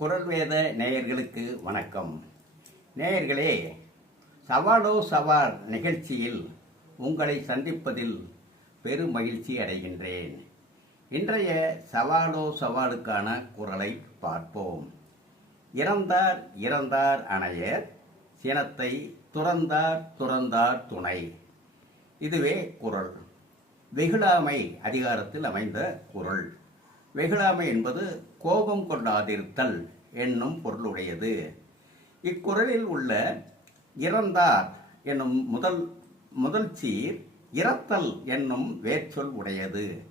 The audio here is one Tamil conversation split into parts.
குரல் வேத நேயர்களுக்கு வணக்கம். நேயர்களே சவாலோ சவால் நிகழ்ச்சியில் உங்களை சந்திப்பதில் பெரும் மகிழ்ச்சி அடைகின்றேன். இன்றைய சவாலோ சவாலுக்கான குரலை பார்ப்போம். இறந்தார் இறந்தார் அணையர் சினத்தை துறந்தார் துறந்தார் துணை. இதுவே குரல். வெகுளாமை அதிகாரத்தில் அமைந்த குரல். வெகுளாமை என்பது கோபம் கொண்டாதிருத்தல் என்னும் பொருளுடையது. இக்குறளில் உள்ள இறந்தார் என்னும் முதல் முதல் சீர் இறத்தல் என்னும் வேர்ச்சொல் உடையது.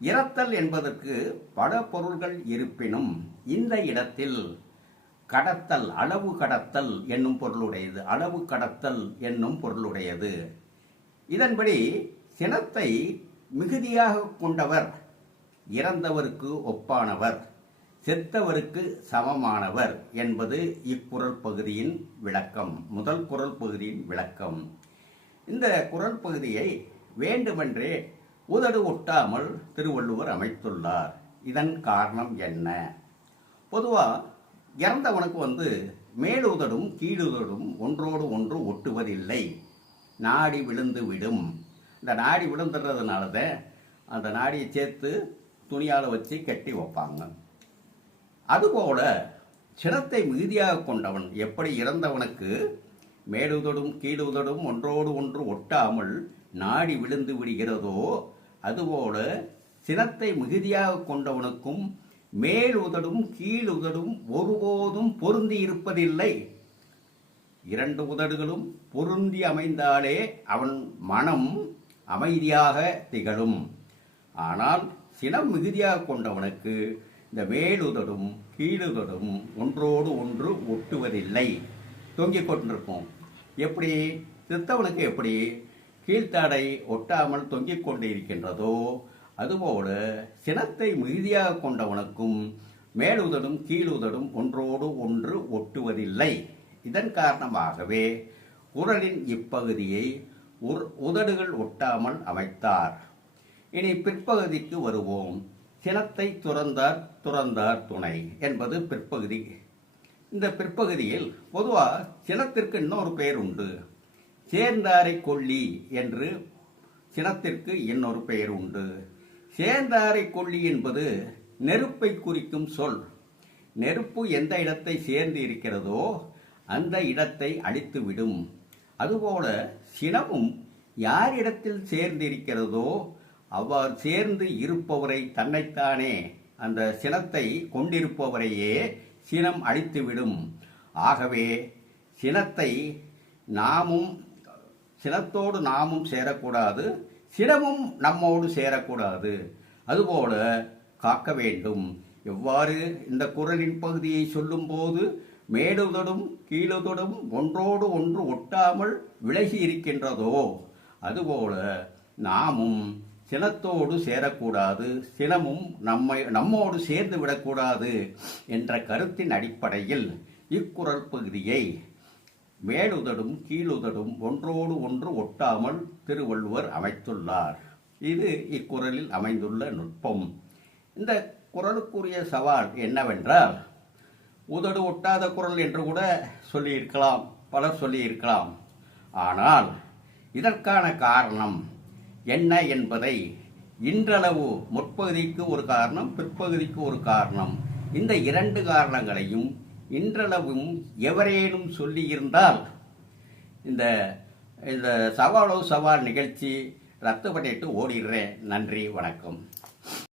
இறத்தல் என்பதற்கு பல பொருள்கள் இருப்பினும் இந்த இடத்தில் கடத்தல் அளவு கடத்தல் என்னும் பொருளுடையது. அளவு கடத்தல் என்னும் பொருளுடையது. இதன்படி சினத்தை மிகுதியாக கொண்டவர் இறந்தவருக்கு ஒப்பானவர் செத்தவருக்கு சமமானவர் என்பது இக்குறள் பகுதியின் விளக்கம். முதல் குரல் பகுதியின் விளக்கம். இந்த குரல் பகுதியை வேண்டுமென்றே உதடு ஒட்டாமல் திருவள்ளுவர் அமைத்துள்ளார். இதன் காரணம் என்ன? பொதுவா இறந்தவனுக்கு வந்து மேலுதடும் கீழுதடும் ஒன்றோடு ஒன்று ஒட்டுவதில்லை. நாடி விழுந்து விடும். இந்த நாடி விழுந்துடுறதுனால தான் அந்த நாடியை சேர்த்து துணியால் வச்சு கட்டி வைப்பாங்க. அதுபோல சினத்தை மிகுதியாக கொண்டவன் எப்படி இறந்தவனுக்கு மேலுதடும் கீழுதடும் ஒன்றோடு ஒன்று ஒட்டாமல் நாடி விழுந்து விடுகிறதோ அதுபோல சினத்தை மிகுதியாக கொண்டவனுக்கும் மேல் உதடும் கீழ் உதடும் ஒருபோதும் பொருந்தி இருப்பதில்லை. இரண்டு உதடுகளும் பொருந்தி அமைந்தாலே அவன் மனம் அமைதியாக திகழும். ஆனால் சினம் மிகுதியாக கொண்டவனுக்கு இந்த மேலுதடும் கீழுதடும் ஒன்றோடு ஒன்று ஒட்டுவதில்லை. தொங்கிக் கொண்டிருக்கும் எப்படி? சித்தவனுக்கு எப்படி? கீழ்த்தாடை ஒட்டாமல் தொங்கிக் கொண்டு இருக்கின்றதோ அதுபோல சினத்தை மிகுதியாக கொண்டவனுக்கும் மேலுதடும் கீழுதடும் ஒன்றோடு ஒன்று ஒட்டுவதில்லை. இதன் காரணமாகவே குரலின் இப்பகுதியை உதடுகள் ஒட்டாமல் அமைத்தார். இனி பிற்பகுதிக்கு வருவோம். சினத்தை துறந்தார் துறந்தார் துணை என்பது பிற்பகுதி. இந்த பிற்பகுதியில் பொதுவாக சினத்திற்கு இன்னொரு பெயர் உண்டு. சேர்ந்தாரை கொல்லி என்று சினத்திற்கு இன்னொரு பெயர் உண்டு. சேர்ந்தாரை கொல்லி என்பது நெருப்பை குறிக்கும் சொல். நெருப்பு எந்த இடத்தை சேர்ந்து இருக்கிறதோ அந்த இடத்தை அழித்துவிடும். அதுபோல சினமும் யார் இடத்தில் சேர்ந்து இருக்கிறதோ அவ்வாறு சேர்ந்து இருப்பவரை தன்னைத்தானே அந்த சினத்தை கொண்டிருப்பவரையே சினம் அழித்துவிடும். ஆகவே சினத்தை நாமும் சினத்தோடு நாமும் சேரக்கூடாது சினமும் நம்மோடு சேரக்கூடாது. அதுபோல காக்க வேண்டும். எவ்வாறு இந்த குரலின் பகுதியை சொல்லும்போது மேடுதொடும் கீழுதொடும் ஒன்றோடு ஒன்று ஒட்டாமல் விலகி இருக்கின்றதோ அதுபோல நாமும் சினத்தோடு சேரக்கூடாது சினமும் நம்மை நம்மோடு சேர்ந்து விடக்கூடாது என்ற கருத்தின் அடிப்படையில் இக்குறள் பகுதியை மேலுதடும் கீழுதடும் ஒன்றோடு ஒன்று ஒட்டாமல் திருவள்ளுவர் அமைத்துள்ளார். இது இக்குறளில் அமைந்துள்ள நுட்பம். இந்த குரலுக்குரிய சவால் என்னவென்றால் உதடு ஒட்டாத குரல் என்று கூட சொல்லியிருக்கலாம் பலர் சொல்லியிருக்கலாம். ஆனால் இதற்கான காரணம் என்ன என்பதை இன்றளவு முற்பகுதிக்கு ஒரு காரணம் பிற்பகுதிக்கு ஒரு காரணம். இந்த இரண்டு காரணங்களையும் இன்றளவும் எவரேனும் சொல்லியிருந்தால் இந்த இந்த சவாலோ சவால் நிகழ்ச்சி ரத்து பண்ணிட்டு ஓடிடுறேன். நன்றி வணக்கம்.